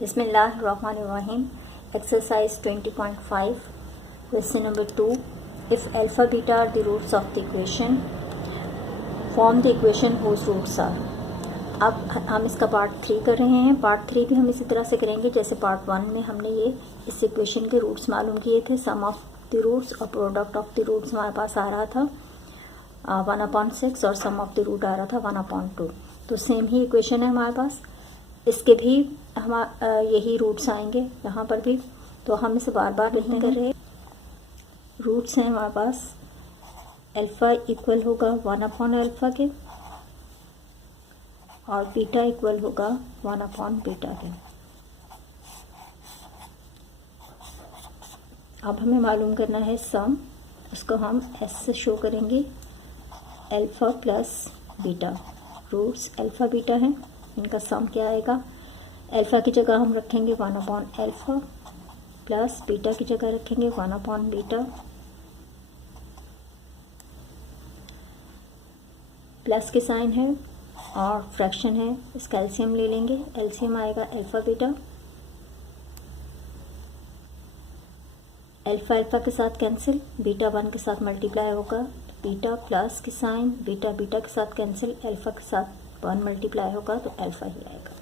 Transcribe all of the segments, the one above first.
Bismillahirrahmanirrahim. Exercise 20.5. Question number 2. If alpha beta are the roots of the equation, form the equation whose roots are. अब हम इसका part 3 कर रहे हैं. Part 3 भी हम इसी तरह से करेंगे जैसे पार्ट 1 में हमने ये इस इक्वेशन के रूट्स मालूम किए थे. सम ऑफ द रूट्स और प्रोडक्ट ऑफ द रूट्स हमारे पास आ रहा था 1/6 और सम ऑफ द रूट आ रहा था 1/2. तो सेम ही इक्वेशन है हमारे पास. इसके भी हम यही रूट्स आएंगे यहाँ पर भी. तो हम इसे बार बार नहीं कर रहे. रूट्स हैं हमारे पास. अल्फ़ा इक्वल होगा 1/अल्फ़ा के और बीटा इक्वल होगा 1/बीटा के. अब हमें मालूम करना है सम. उसको हम एस से शो करेंगे. Alpha plus beta. Roots alpha beta हैं. इनका सम क्या आएगा? अल्फ़ा की जगह हम रखेंगे 1/अल्फ़ा प्लस बीटा की जगह रखेंगे 1/बीटा. प्लस के साइन है और फ्रैक्शन है. इसका एलसीएम ले लेंगे. एलसीएम आएगा अल्फ़ा बीटा. अल्फ़ा अल्फ़ा के साथ कैंसिल. बीटा 1 के साथ मल्टीप्लाई होगा. बीटा प्लस के साइन. बीटा बीटा के साथ कैंसिल. अल्फ़ा के साथ 1 मल्टीप्लाई होगा तो अल्फ़ा ही आएगा.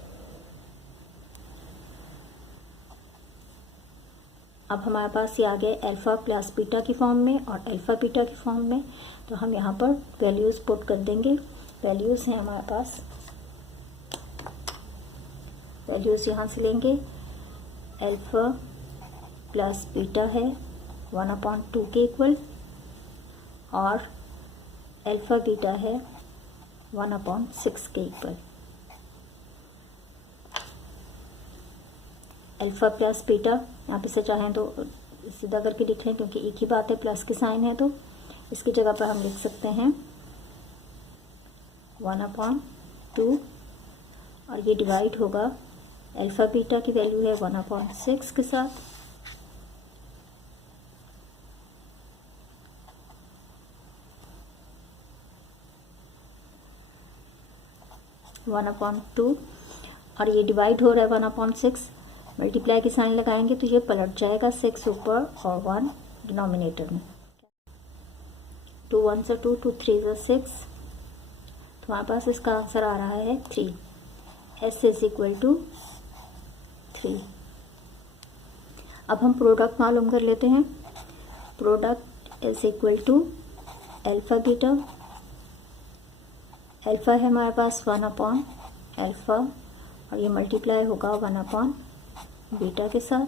अब हमारे पास ये आ गए अल्फ़ा प्लस बीटा की फॉर्म में और अल्फ़ा बीटा की फॉर्म में. तो हम यहाँ पर वैल्यूज़ पुट कर देंगे. वैल्यूज़ हैं हमारे पास. वैल्यूज़ यहाँ से लेंगे. अल्फ़ा प्लस बीटा है 1/2 के इक्वल और अल्फ़ा बीटा है 1/6 के इक्वल. अल्फ़ा प्लस बीटा आप इसे चाहें तो सीधा करके लिख लें क्योंकि एक ही बात है. प्लस के साइन है तो इसकी जगह पर हम लिख सकते हैं 1/2 और ये डिवाइड होगा. अल्फ़ा बीटा की वैल्यू है 1/6 के साथ. (1/2) और ये डिवाइड हो रहा है 1/6. मल्टीप्लाई की साइन लगाएंगे तो ये पलट जाएगा 6 ऊपर और 1 डिनोमिनेटर में. 2 1 2 2 3 6. तो हमारे पास इसका आंसर आ रहा है 3. S is equal to 3. अब हम प्रोडक्ट मालूम कर लेते हैं. Product is equal to alpha beta. Alpha है हमारे पास 1/अल्फ़ा और ये मल्टीप्लाई होगा 1/बीटा के साथ.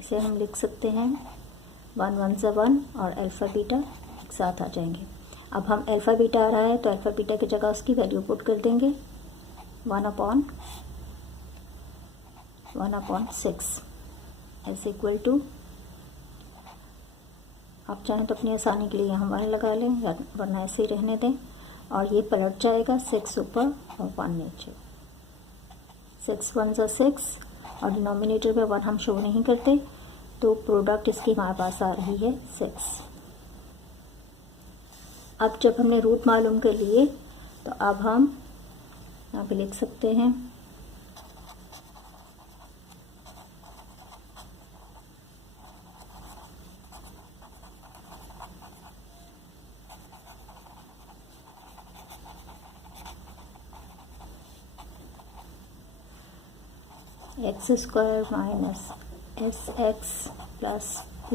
इसे हम लिख सकते हैं 1 1 1 और अल्फ़ा बीटा एक साथ आ जाएंगे. अब हम अल्फ़ा बीटा आ रहा है तो अल्फ़ा बीटा की जगह उसकी वैल्यू पुट कर देंगे 1/6 इज इक्वल टू. आप चाहें तो अपनी आसानी के लिए यहाँ 1 लगा लें या वरना ऐसे ही रहने दें. और ये पलट जाएगा 6 ऊपर और 1 नीचे. 6 1 6 और डिनोमिनेटर पे 1 हम शो नहीं करते तो प्रोडक्ट इसकी हमारे पास आ रही है 6. अब जब हमने रूट मालूम कर लिए तो अब हम यहाँ पे लिख सकते हैं x² minus sx plus p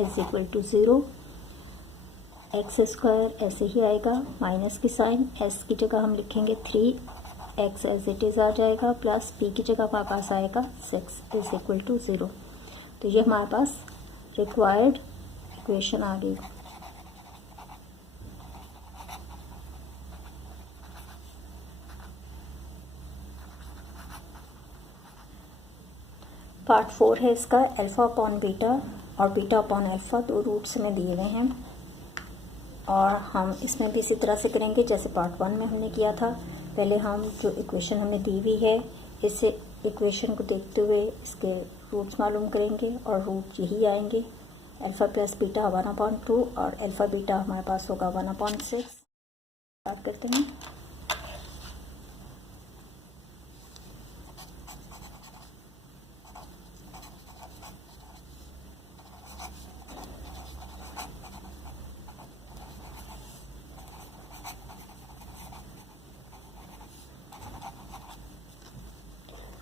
is equal to 0. x² ऐसे ही आएगा. माइनस की साइन. s की जगह हम लिखेंगे 3. x एज इट इज़ आ जाएगा प्लस p की जगह हमारे पास आएगा 6 इज इक्वल टू 0. तो ये हमारे पास रिक्वायर्ड इक्वेशन आ गई. पार्ट 4 है इसका. अल्फ़ा अपॉन बीटा और बीटा अपॉन अल्फ़ा 2 रूट्स में दिए गए हैं और हम इसमें भी इसी तरह से करेंगे जैसे पार्ट 1 में हमने किया था. पहले हम जो इक्वेशन हमने दी हुई है इस इक्वेशन को देखते हुए इसके रूट्स मालूम करेंगे और रूट यही आएंगे. अल्फ़ा प्लस बीटा 1/2 और अल्फ़ा बीटा हमारे पास होगा 1/6. स्टार्ट करते हैं।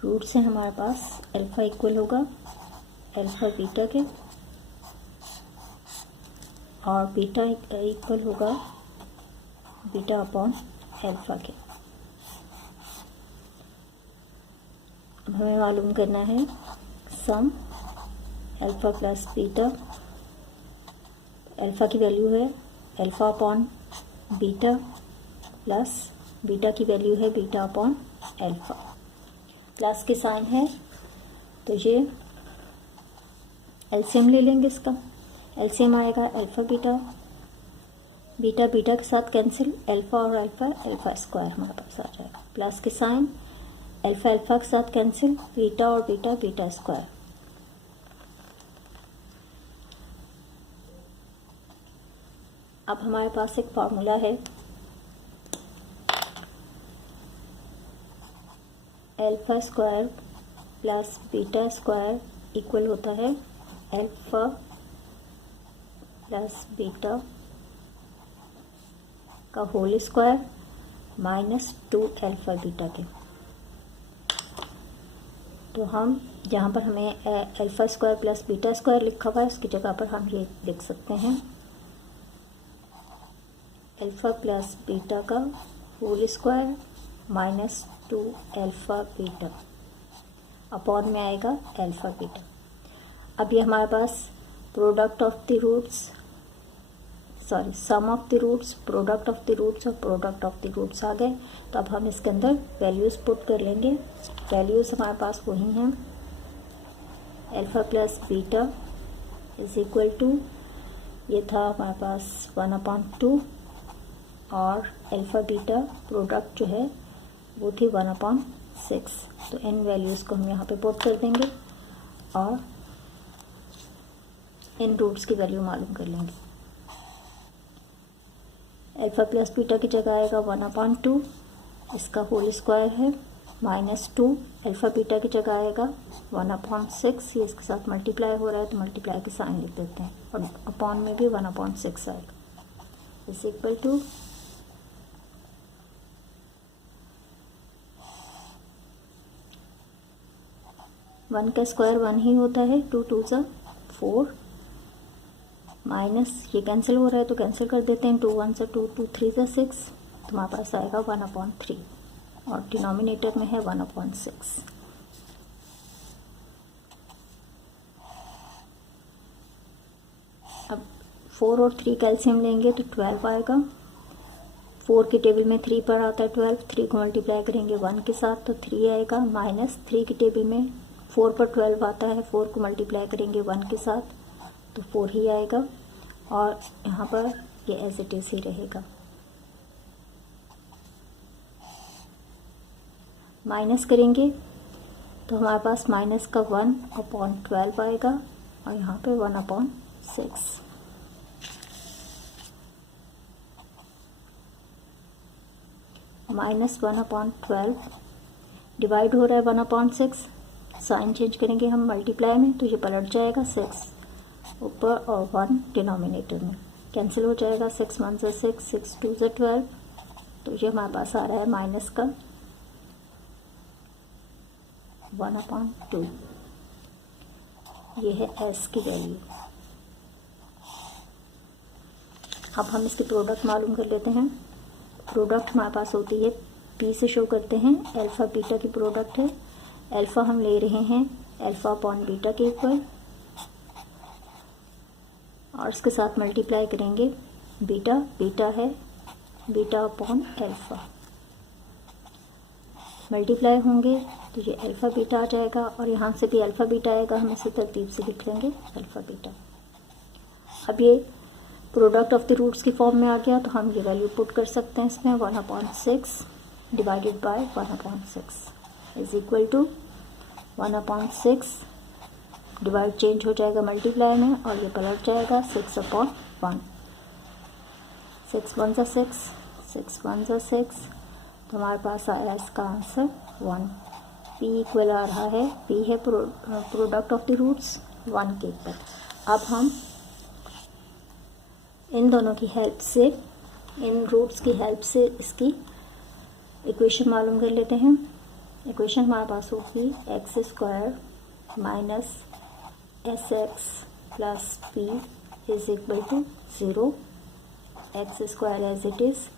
रूट से हमारे पास अल्फ़ा इक्वल होगा अल्फ़ा बीटा के, और बीटा इक्वल होगा बीटा अपॉन अल्फ़ा के। अब हमें मालूम करना है सम अल्फ़ा प्लस बीटा। अल्फ़ा की वैल्यू है alpha upon beta plus beta की वैल्यू है बीटा अपॉन अल्फ़ा। प्लस के साइन है तो ये एलसीएम ले लेंगे। इसका एलसीएम आएगा अल्फ़ा बीटा, बीटा बीटा के साथ कैंसिल, अल्फ़ा और अल्फ़ा अल्फ़ा स्क्वायर हमारे पास आ जाएगा। प्लस के साइन अल्फ़ा अल्फ़ा के साथ कैंसिल, बीटा और बीटा बीटा स्क्वायर। अब हमारे पास एक फार्मूला है alpha square plus beta square equal होता है अल्फ़ा प्लस बीटा का whole square minus 2 alpha beta के। तो हम जहाँ पर हमें alpha square plus beta square लिखा हुआ है उसकी जगह पर हम ये लिख सकते हैं अल्फ़ा प्लस बीटा का whole square minus 2 alpha beta upon में आएगा अल्फ़ा बीटा। अब ये हमारे पास product of the roots sum of the roots, product of the roots और प्रोडक्ट ऑफ द रूट्स आ गए। तो अब हम इसके अंदर वैल्यूज़ पुट कर लेंगे। वैल्यूज़ हमारे पास वही हैं alpha plus beta is equal to, ये था हमारे पास 1/2 और अल्फ़ा बीटा प्रोडक्ट जो है वो थी 1/6। तो इन वैल्यूज़ को हम यहाँ पे पुट कर देंगे और इन रूट्स की वैल्यू मालूम कर लेंगे। अल्फ़ा प्लस बीटा की जगह आएगा 1/2, इसका होल स्क्वायर है माइनस 2, अल्फ़ा बीटा की जगह आएगा 1/6, ये इसके साथ मल्टीप्लाई हो रहा है तो मल्टीप्लाई के साइन लिख देते हैं और अपॉन में भी 1/6 आएगा इज इक्वल टू 1 का स्क्वायर 1 ही होता है, 2 2 ज़ा 4 माइनस ये कैंसिल हो रहा है तो कैंसिल कर देते हैं, 2 1 ज़ा 2 2 3 ज़ा 6, तो हमारे पास आएगा 1/3 और डिनोमिनेटर में है 1/6। अब 4 और 3 कैल्शियम लेंगे तो 12 आएगा। 4 की टेबल में 3 पर आता है 12, 3 को मल्टीप्लाई करेंगे 1 के साथ तो 3 आएगा, माइनस 3 की टेबल में 4 पर 12 आता है, 4 को मल्टीप्लाई करेंगे 1 के साथ तो 4 ही आएगा और यहाँ पर ये एज इट इज़ ही रहेगा। माइनस करेंगे तो हमारे पास माइनस का 1/12 आएगा और यहाँ पे 1/6। माइनस 1/12 डिवाइड हो रहा है 1/6, साइन चेंज करेंगे हम मल्टीप्लाई में तो ये पलट जाएगा 6 ऊपर और 1 डिनोमिनेटर में, कैंसिल हो जाएगा 6 1 ज़ा 6, 6 2 ज़ा 12, तो ये हमारे पास आ रहा है माइनस का 1/2। ये है एस की वैल्यू। अब हम इसकी प्रोडक्ट मालूम कर लेते हैं। प्रोडक्ट हमारे पास होती है पी से शो करते हैं, अल्फ़ा बीटा की प्रोडक्ट है। अल्फ़ा हम ले रहे हैं अल्फ़ा अपॉन बीटा के ऊपर और इसके साथ मल्टीप्लाई करेंगे बीटा, बीटा है बीटा अपॉन अल्फ़ा, मल्टीप्लाई होंगे तो ये अल्फ़ा बीटा आ जाएगा और यहाँ से भी अल्फ़ा बीटा आएगा, हम इसी तरतीब से लिख लेंगे अल्फ़ा बीटा। अब ये प्रोडक्ट ऑफ द रूट्स की फॉर्म में आ गया तो हम ये वैल्यू पुट कर सकते हैं इसमें 1/6 divided by 1/6 is equal to 1/6 divide change हो जाएगा मल्टीप्लाई में और ये पलट जाएगा 6/1, 6 1 ज़ा 6, 6 1 ज़ा 6, तो हमारे पास आया इसका आंसर 1। P इक्वल आ रहा है, P है प्रोडक्ट ऑफ द रूट्स 1 के ऊपर। अब हम इन दोनों की हेल्प से, इन रूट्स की हेल्प से इसकी इक्वेशन मालूम कर लेते हैं। इक्वेशन हमारे पास होगी x square minus s x plus p is equal to 0। X square as it is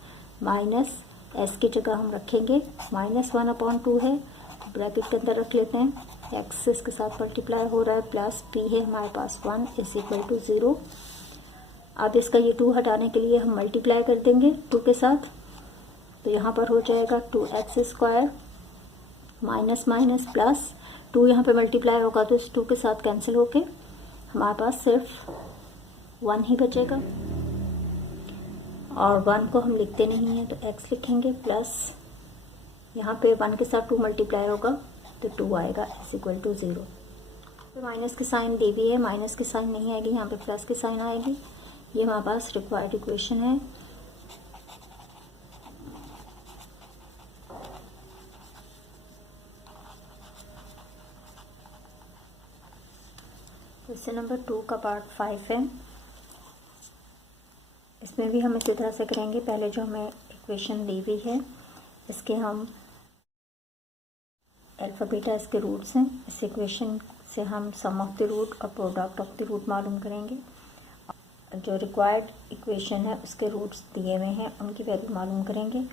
minus s की जगह हम रखेंगे -1/2 है, तो ब्रैकेट के अंदर रख लेते हैं। एक्स इसके साथ मल्टीप्लाई हो रहा है, प्लस पी है हमारे पास 1 इज इक्वल टू 0। अब इसका ये 2 हटाने के लिए हम मल्टीप्लाई कर देंगे 2 के साथ, तो यहाँ पर हो जाएगा 2x square minus minus plus 2 यहाँ पे मल्टीप्लाई होगा तो इस 2 के साथ कैंसिल होके हमारे पास सिर्फ 1 ही बचेगा, और 1 को हम लिखते नहीं हैं तो x लिखेंगे, प्लस यहाँ पे 1 के साथ 2 मल्टीप्लाई होगा तो 2 आएगा इज इक्वल टू 0। तो माइनस की साइन दी हुई है, माइनस की साइन नहीं आएगी, यहाँ पे प्लस की साइन आएगी। ये हमारे पास रिक्वायर्ड इक्वेशन है। क्वेश्चन नंबर 2 का पार्ट 5 है। इसमें भी हम इसी तरह से करेंगे। पहले जो हमें इक्वेशन दी हुई है इसके हम अल्फा बीटा इसके रूट्स हैं, इस इक्वेशन से हम सम ऑफ द रूट और प्रोडक्ट ऑफ द रूट मालूम करेंगे। जो रिक्वायर्ड इक्वेशन है उसके रूट्स दिए हुए हैं, उनकी वैल्यू मालूम करेंगे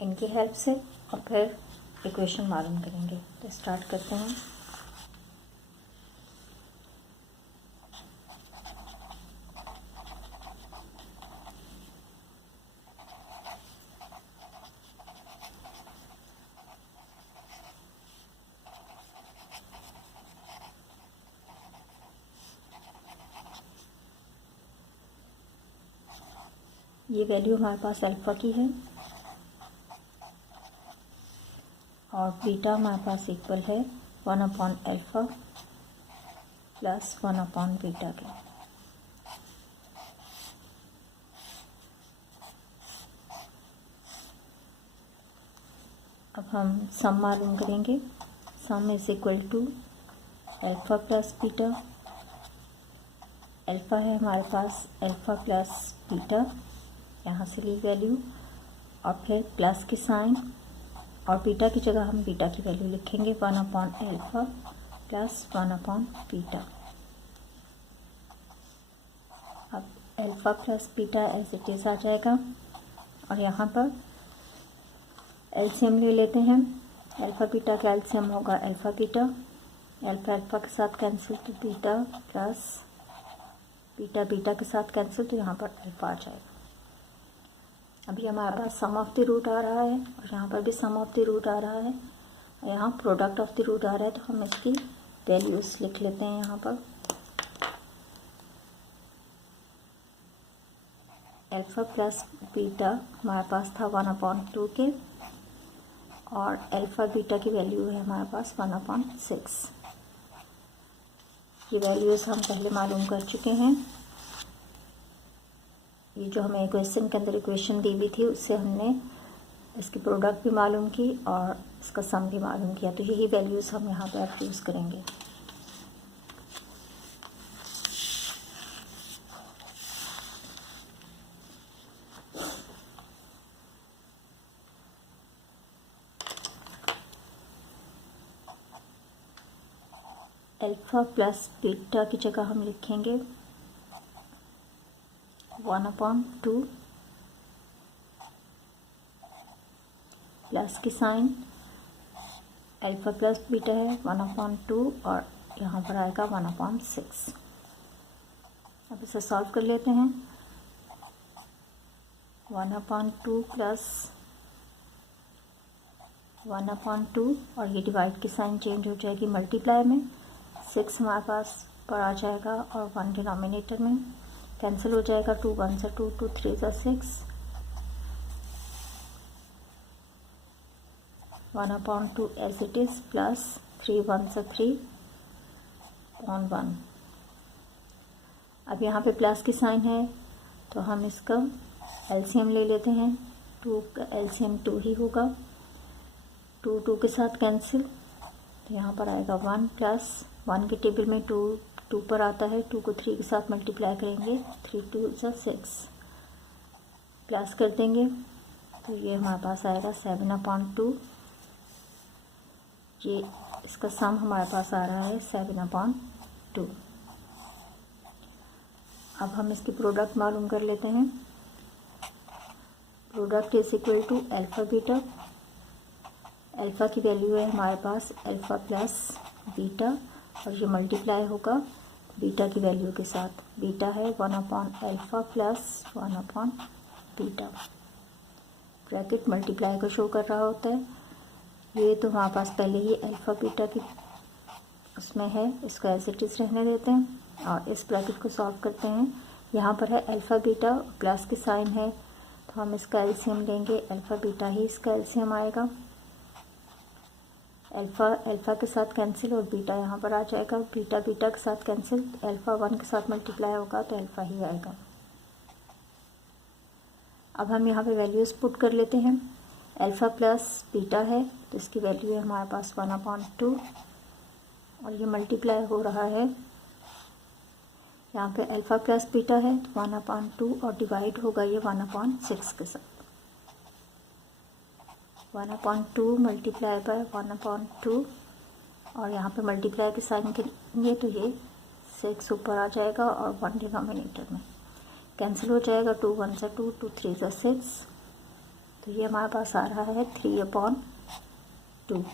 इनकी हेल्प से, और फिर इक्वेशन मालूम करेंगे। तो स्टार्ट करते हैं। ये वैल्यू हमारे पास अल्फ़ा की है और बीटा हमारे पास इक्वल है 1/अल्फ़ा प्लस 1/बीटा के। अब हम सम मालूम करेंगे। Sum is equal to alpha plus beta. Alpha है हमारे पास अल्फ़ा प्लस बीटा, यहाँ से ली वैल्यू, और फिर प्लस की साइन, और बीटा की जगह हम बीटा की वैल्यू लिखेंगे 1/अल्फ़ा प्लस 1/बीटा। अब alpha plus beta as it is आ जाएगा, और यहाँ पर एलसीएम ले लेते हैं। अल्फ़ा बीटा का एलसीएम होगा अल्फ़ा बीटा, अल्फ़ा अल्फ़ा के साथ कैंसिल तो बीटा, प्लस बीटा बीटा के साथ कैंसिल तो यहाँ पर अल्फ़ा आ जाएगा। अभी हमारे पास सम ऑफ द रूट आ रहा है और यहाँ पर भी सम ऑफ द रूट आ रहा है, और यहाँ प्रोडक्ट ऑफ द रूट आ रहा है, तो हम इसकी वैल्यूज़ लिख लेते हैं यहाँ पर। अल्फ़ा प्लस बीटा हमारे पास था 1/2 के, और अल्फ़ा बीटा की वैल्यू है हमारे पास 1/6। ये वैल्यूज़ हम पहले मालूम कर चुके हैं। ये जो हमें क्वेश्चन के अंदर इक्वेशन दी हुई थी उससे हमने इसकी प्रोडक्ट भी मालूम की और इसका सम भी मालूम किया, तो यही वैल्यूज़ हम यहाँ पे अब यूज़ करेंगे। अल्फ़ा प्लस बीटा की जगह हम लिखेंगे 1/2 प्लस की साइन, अल्फ़ा प्लस बीटा है 1/2 और यहाँ पर आएगा 1/6। अब इसे सॉल्व कर लेते हैं। 1/2 प्लस 1/2, और ये डिवाइड की साइन चेंज हो जाएगी मल्टीप्लाई में, 6 हमारे पास पर आ जाएगा और 1 डिनोमिनेटर में कैंसिल हो जाएगा। 2 1 से 2, 2 3 से 6, 1/2 एज इट इज़, प्लस 3 1 से 3/1। अब यहाँ पे प्लस की साइन है तो हम इसका एलसीएम ले लेते हैं। 2 का एलसीएम 2 ही होगा, 2 2 के साथ कैंसिल, तो यहाँ पर आएगा 1 प्लस 1 के टेबल में 2 2 पर आता है, 2 को 3 के साथ मल्टीप्लाई करेंगे, 3 2 6 प्लस कर देंगे, तो ये हमारे पास आएगा 7/2। ये इसका सम हमारे पास आ रहा है 7/2। अब हम इसकी प्रोडक्ट मालूम कर लेते हैं। Product is equal to alpha beta. Alpha की वैल्यू है हमारे पास अल्फ़ा प्लस बीटा, और ये मल्टीप्लाई होगा बीटा की वैल्यू के साथ। बीटा है 1/अल्फ़ा प्लस 1/बीटा। ब्रैकेट मल्टीप्लाई को शो कर रहा होता है। ये तो हमारे पास पहले ही अल्फ़ा बीटा की उसमें है, इसको एज इट इज़ रहने देते हैं और इस ब्रैकेट को सॉल्व करते हैं। यहाँ पर है अल्फ़ा बीटा, प्लस की साइन है, तो हम इसका एलसीएम लेंगे, अल्फ़ा बीटा ही इसका एलसीएम आएगा। अल्फ़ा के साथ कैंसिल और बीटा यहाँ पर आ जाएगा, बीटा बीटा के साथ कैंसिल, अल्फ़ा 1 के साथ मल्टीप्लाई होगा तो अल्फ़ा ही आएगा। अब हम यहाँ पे वैल्यूज़ पुट कर लेते हैं। अल्फ़ा प्लस बीटा है तो इसकी वैल्यू है हमारे पास 1/2, और ये मल्टीप्लाई हो रहा है, यहाँ पे अल्फ़ा प्लस बीटा है तो 1/2, और डिवाइड होगा ये 1/6 के साथ। 1/2 मल्टीप्लाई बाय 1/2, और यहाँ पे मल्टीप्लाई के साइन करेंगे तो ये 6 ऊपर आ जाएगा और 1 डिनोमिनेटर में कैंसिल हो जाएगा। 2 1 से 2, 2 3 से 6, तो ये हमारे पास आ रहा है 3/2।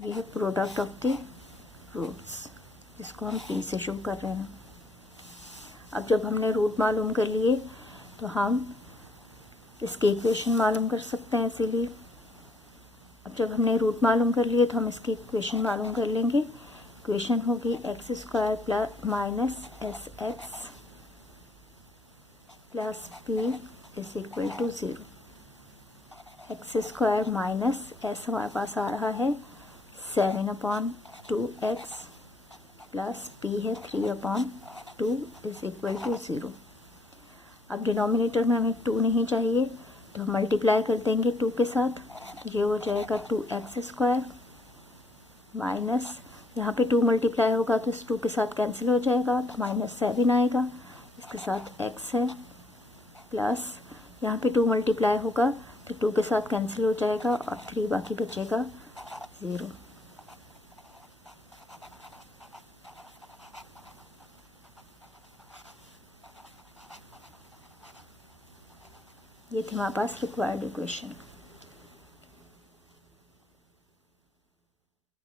ये है प्रोडक्ट ऑफ द रूट्स, इसको हम P से शो कर रहे हैं। अब जब हमने रूट मालूम कर लिए तो हम इसकी इक्वेशन मालूम कर सकते हैं इसीलिए। अब जब हमने रूट मालूम कर लिए तो हम इसकी इक्वेशन मालूम कर लेंगे। इक्वेशन होगी x² plus minus SX plus P is equal to 0। x² minus S हमारे पास आ रहा है 7/2x प्लस P है 3/2 इज इक्वल टू 0। अब डिनोमिनेटर में हमें 2 नहीं चाहिए तो हम मल्टीप्लाई कर देंगे 2 के साथ, तो ये हो जाएगा 2x² माइनस, यहाँ पे 2 मल्टीप्लाई होगा तो इस 2 के साथ कैंसिल हो जाएगा तो -7 आएगा, इसके साथ x है, प्लस यहाँ पे 2 मल्टीप्लाई होगा तो 2 के साथ कैंसिल हो जाएगा और 3 बाकी बचेगा 0। ये थी हमारे पास रिक्वायर्ड इक्वेशन।